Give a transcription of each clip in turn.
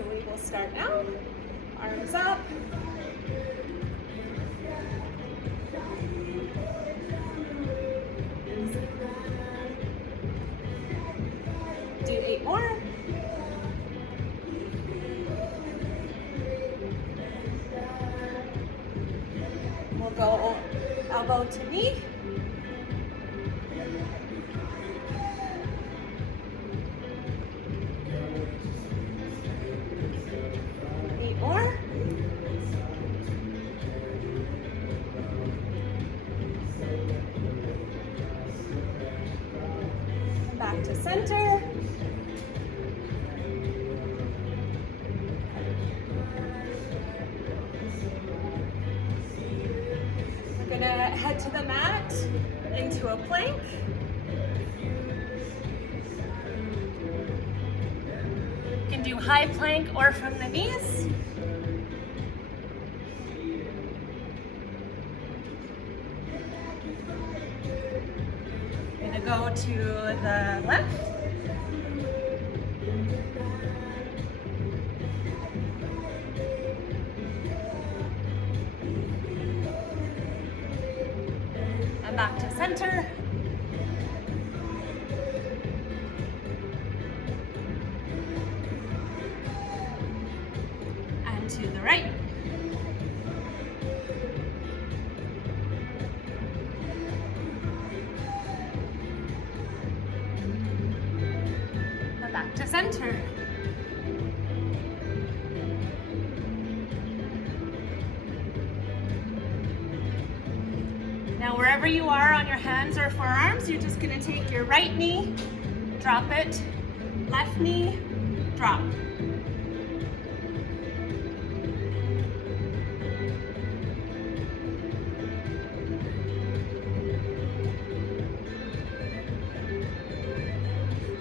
So we will start now. Arms up. Do 8 more. We'll go elbow to knee. Back to center. We're gonna head to the mat into a plank. You can do high plank or from the knees. Go to the left. And back to center. And to the right. Back to center. Now wherever you are on your hands or forearms, you're just going to take your right knee, drop it, left knee, drop.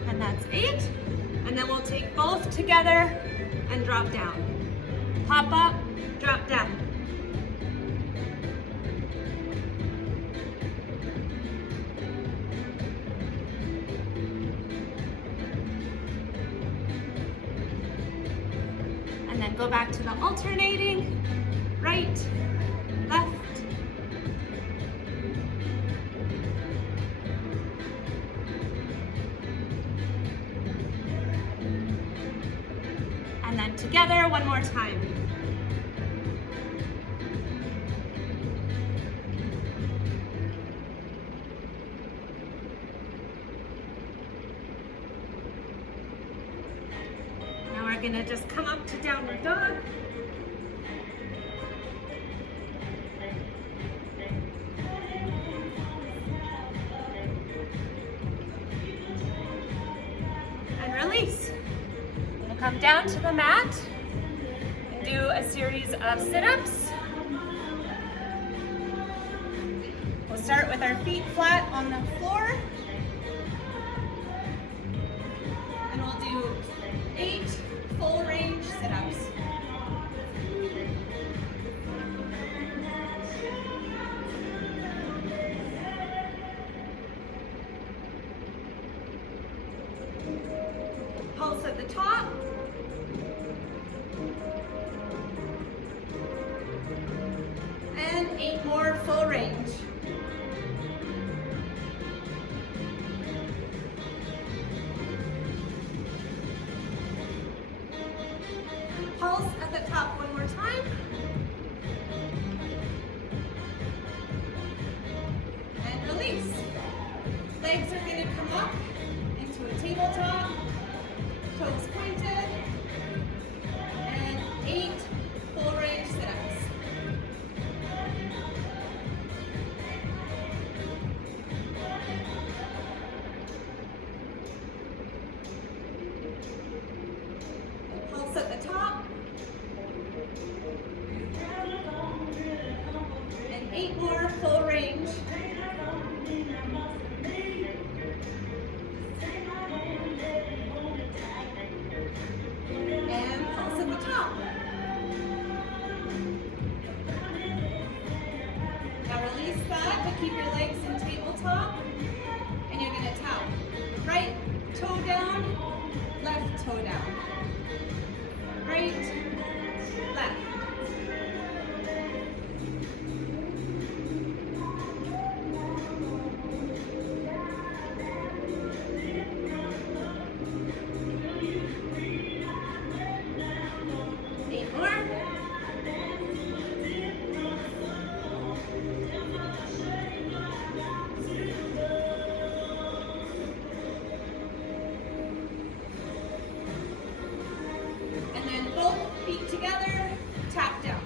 And that's 8. And then we'll take both together and drop down. Pop up, drop down. And then go back to the alternating, right, left. And then together one more time. Now we're gonna just come up to downward dog. And release. Come down to the mat and do a series of sit-ups. We'll start with our feet flat on the floor. And we'll do 8 full range sit-ups. Pulse at the top. And 8 more full range. Pulse at the top one more time. And release. Legs are going to come up into a tabletop. Toes pointed. And 8 full range sit-ups. Pulse at the top. And 8 more full range. And pulse at the top. Now release that to keep your legs in tabletop. And you're going to tap right toe down, left toe down. Right together, tap down.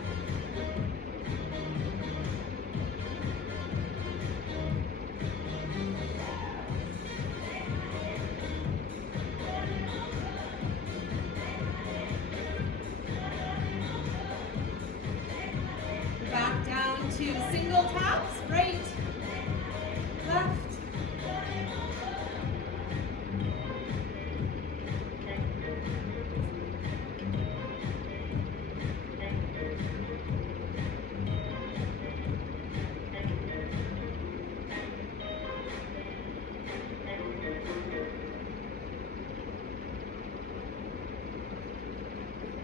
Back down to single taps, right, left.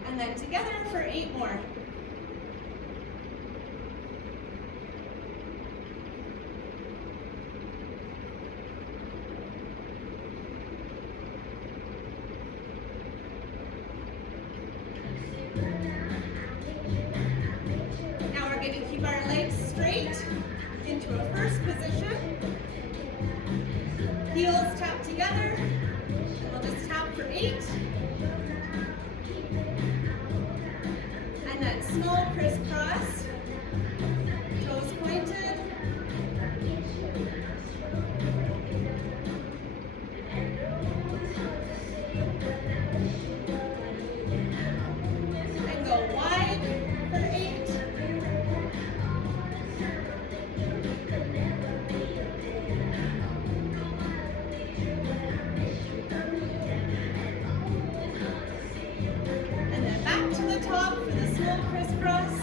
And then together for 8 more. Now we're going to keep our legs straight into a first position. Heels tap together. And we'll just tap for 8. And then small crisscross. Toes pointed. And go wide for 8. And then back to the top for the small crisscross.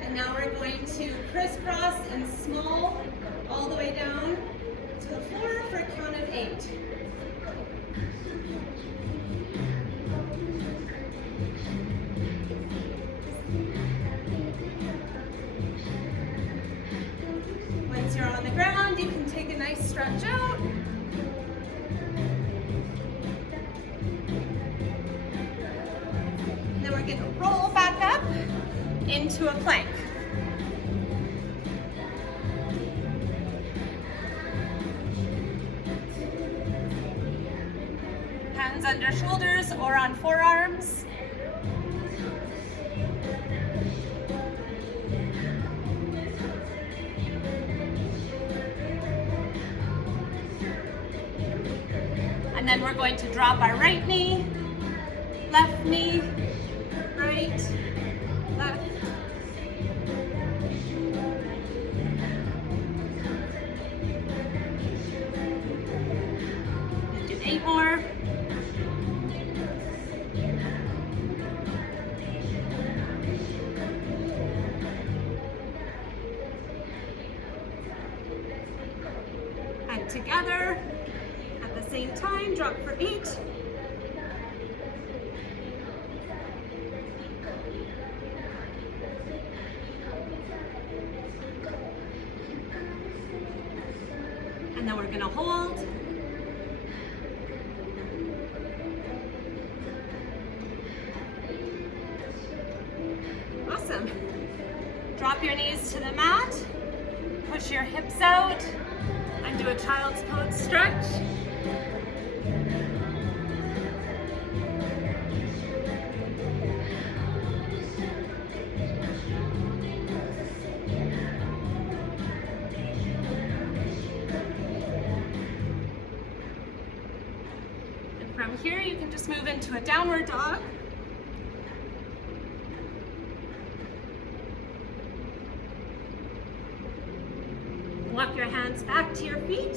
And now we're going to crisscross and small all the way down to the floor for a count of 8. Once you're on the ground, you can take a nice stretch out. And then we're going to roll back up into a plank. Hands under shoulders or on forearms. And then we're going to drop our right knee, left knee, right, left. Do 8 more. And together. At the same time, drop for 8. And then we're going to hold. Awesome. Drop your knees to the mat. Push your hips out. And do a child's pose stretch. And from here, you can just move into a downward dog. Walk your hands back to your feet.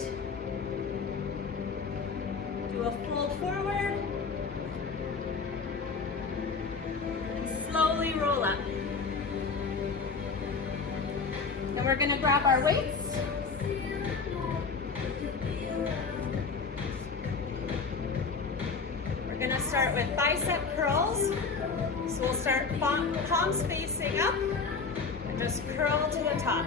Do a fold forward. And slowly roll up. Then we're going to grab our weights. We're going to start with bicep curls. So we'll start palms facing up and just curl to the top.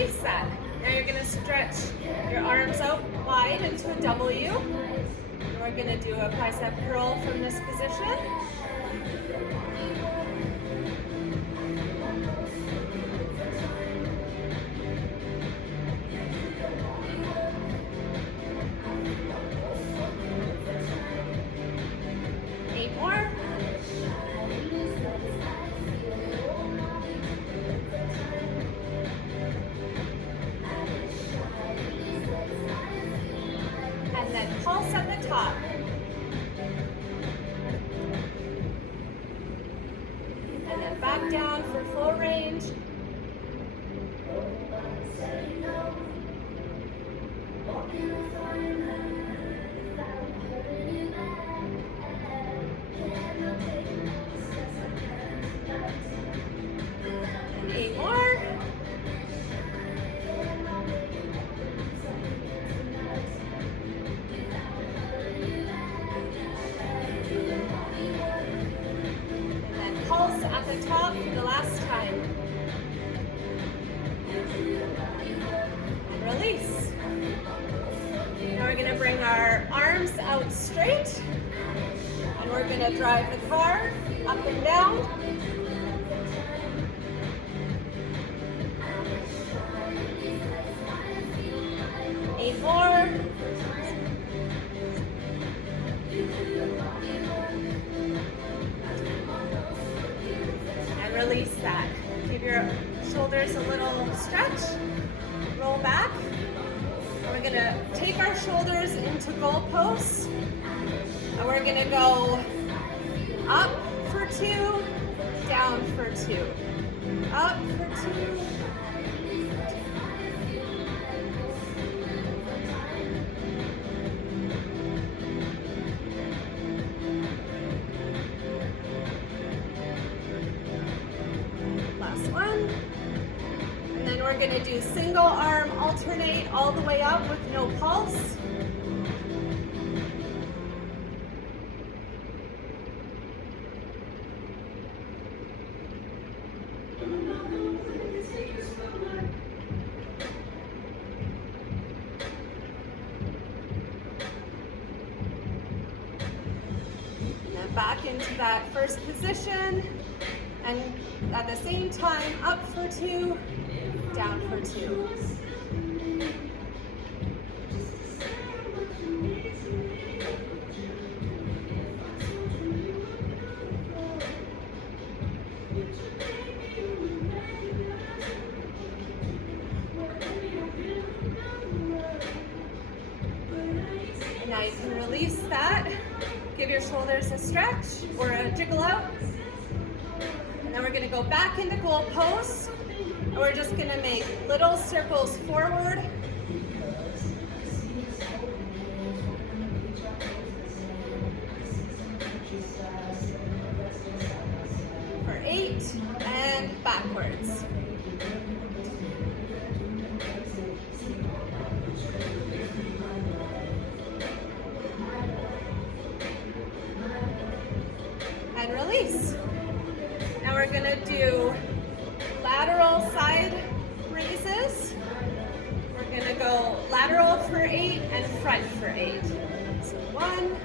release that. Now you're gonna stretch your arms out wide into a W. And we're gonna do a bicep curl from this position. And then pulse at the top. And then back down for full range. And 8 more. Pulse at the top for the last time. And release. Now we're going to bring our arms out straight. And we're going to drive the car up and down. Eight more. Release that. Give your shoulders a little stretch. Roll back. And we're going to take our shoulders into goalposts. And we're going to go up for 2, down for 2. Up for 2. One. And then we're going to do single arm alternate all the way up with no pulse. And then back into that first position. And at the same time, up for 2, down for 2. And now you can release that. Give your shoulders a stretch or a jiggle out. And then we're going to go back into goal pose, and we're just going to make little circles forward. For 8, and backwards. And release. Now we're going to do lateral side raises. We're going to go lateral for 8 and front for 8. So 1,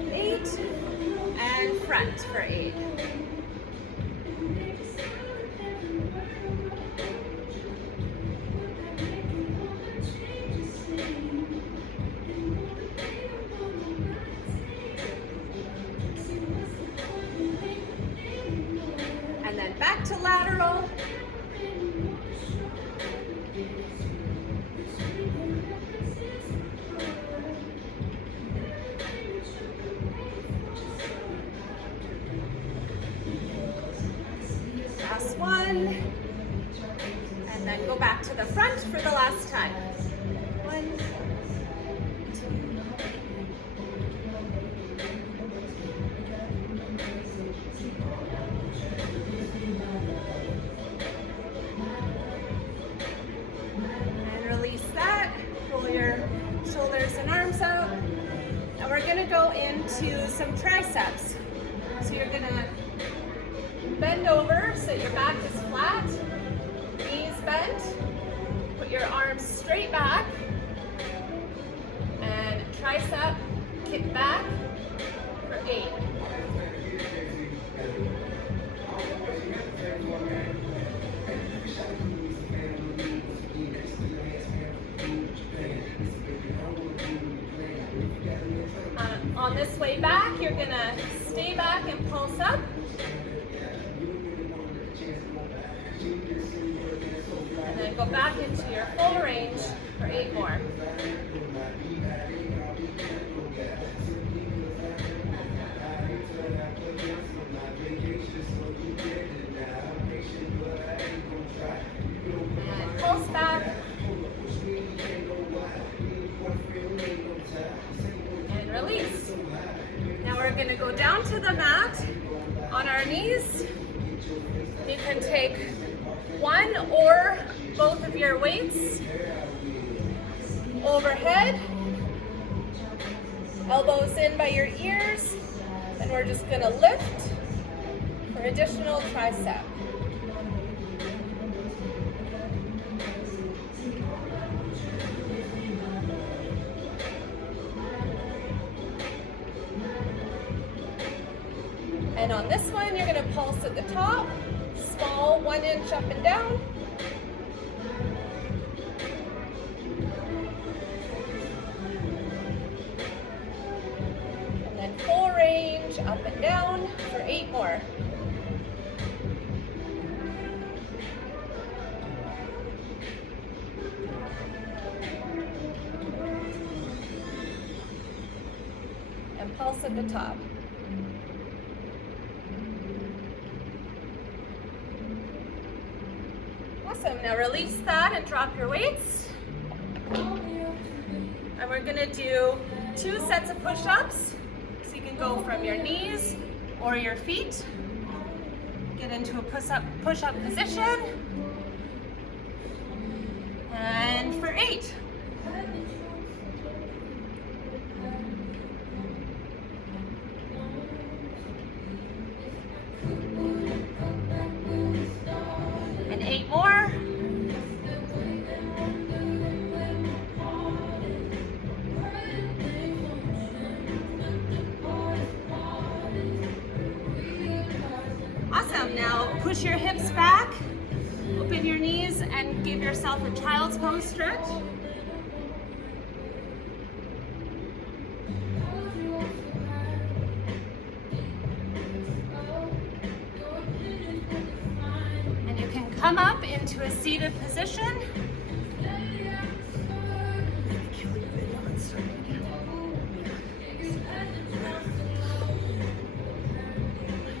2, 8, and front for 8. Back to lateral. Last one. And then go back to the front for the last time. 1, 2. into some triceps. So you're gonna bend over so your back is flat, knees bent, put your arms straight back, and tricep kick back for 8. On this way back, you're gonna stay back and pulse up. And then go back into your full range for 8 more. And pulse back. And release. Now we're going to go down to the mat on our knees. You can take one or both of your weights overhead, elbows in by your ears, and we're just going to lift for additional tricep. And on this one, you're going to pulse at the top, small 1 inch up and down. And then full range up and down for 8 more. And pulse at the top. Awesome, now release that and drop your weights. And we're gonna do 2 sets of push-ups. So you can go from your knees or your feet. Get into a push-up position. And for 8. And 8 more. Awesome, now push your hips back, open your knees, and give yourself a child's pose stretch. And you can come up into a seated position.